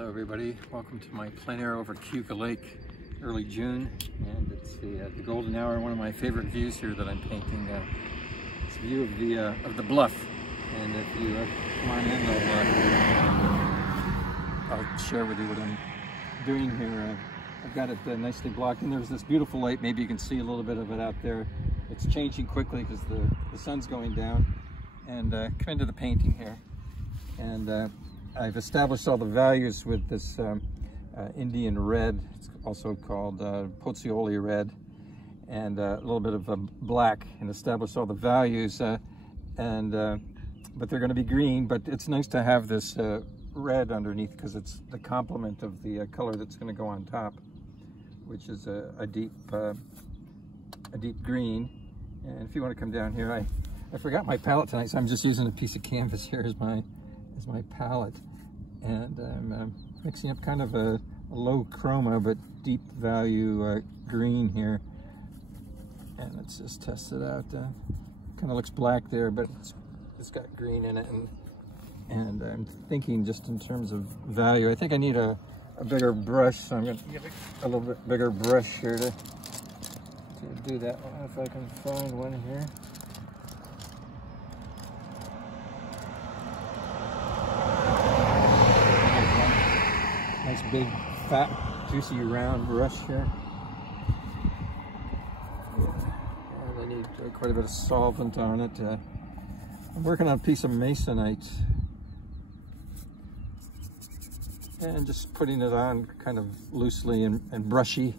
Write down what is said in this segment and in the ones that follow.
Hello everybody, welcome to my plein air over Keuka Lake, early June, and it's the golden hour, one of my favorite views here that I'm painting. It's a view of the bluff, and if you come on in, I'll share with you what I'm doing here. I've got it nicely blocked, and there's this beautiful light. Maybe you can see a little bit of it out there. It's changing quickly because the sun's going down, and come into the painting here. And I've established all the values with this Indian red. It's also called Pozzioli red, and a little bit of black, and established all the values. But they're going to be green. But it's nice to have this red underneath because it's the complement of the color that's going to go on top, which is a deep green. And if you want to come down here, I forgot my palette tonight, so I'm just using a piece of canvas here as my palette, and I'm mixing up kind of a low chroma but deep value green here, and let's just test it out. Kind of looks black there, but it's got green in it, and I'm thinking just in terms of value. I think I need a bigger brush, so I'm going to give it a little bit bigger brush here to do that. If I can find one here. Nice big, fat, juicy, round brush here. And I need quite a bit of solvent on it. I'm working on a piece of masonite and just putting it on kind of loosely and brushy.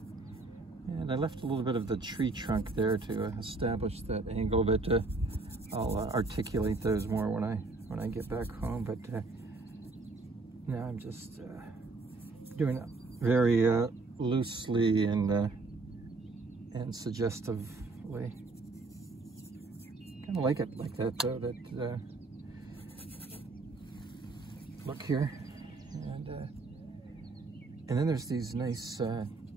And I left a little bit of the tree trunk there to establish that angle, but I'll articulate those more when I get back home. But now I'm just doing it very loosely and suggestively. Kind of like it like that, though. That look here, and then there's these nice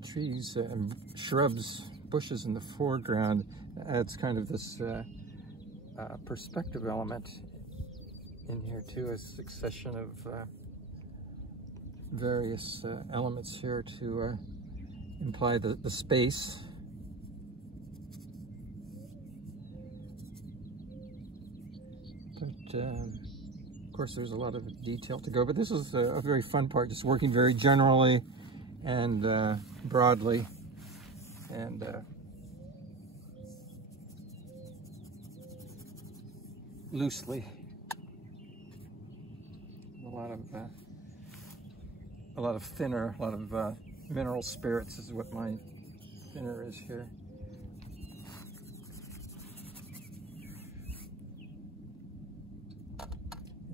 trees and shrubs, bushes in the foreground. Adds kind of this perspective element in here too, a succession of various elements here to imply the space. But of course there's a lot of detail to go, but this is a very fun part, just working very generally and broadly, and loosely. A lot of thinner, a lot of mineral spirits is what my thinner is here.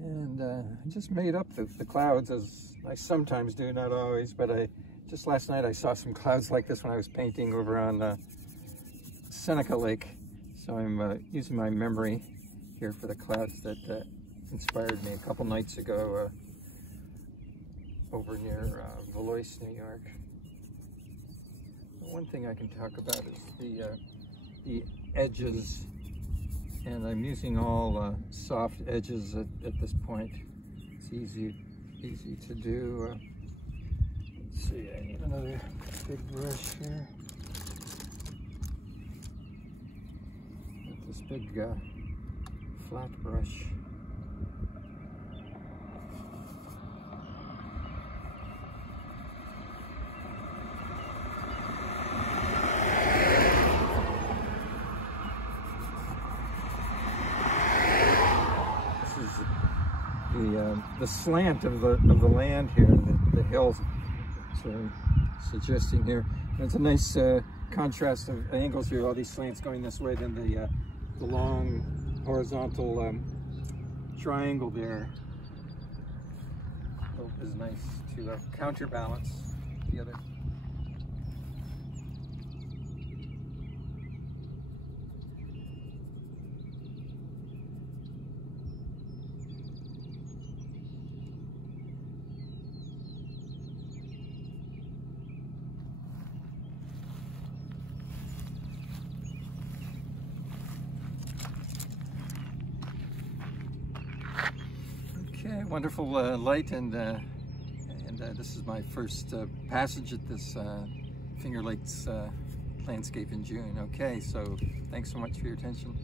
And I just made up the clouds, as I sometimes do, not always, but just last night I saw some clouds like this when I was painting over on Seneca Lake. So I'm using my memory here for the clouds that inspired me a couple nights ago over near Valois, New York. One thing I can talk about is the edges, and I'm using all soft edges at this point. It's easy to do. Let's see, I need another big brush here. With this big flat brush. The slant of the land here, the hills, so I'm suggesting here. And it's a nice contrast of angles here. All these slants going this way, then the long horizontal triangle there is nice to counterbalance the other. Okay, wonderful light and this is my first passage at this Finger Lakes landscape in June. Okay, so thanks so much for your attention.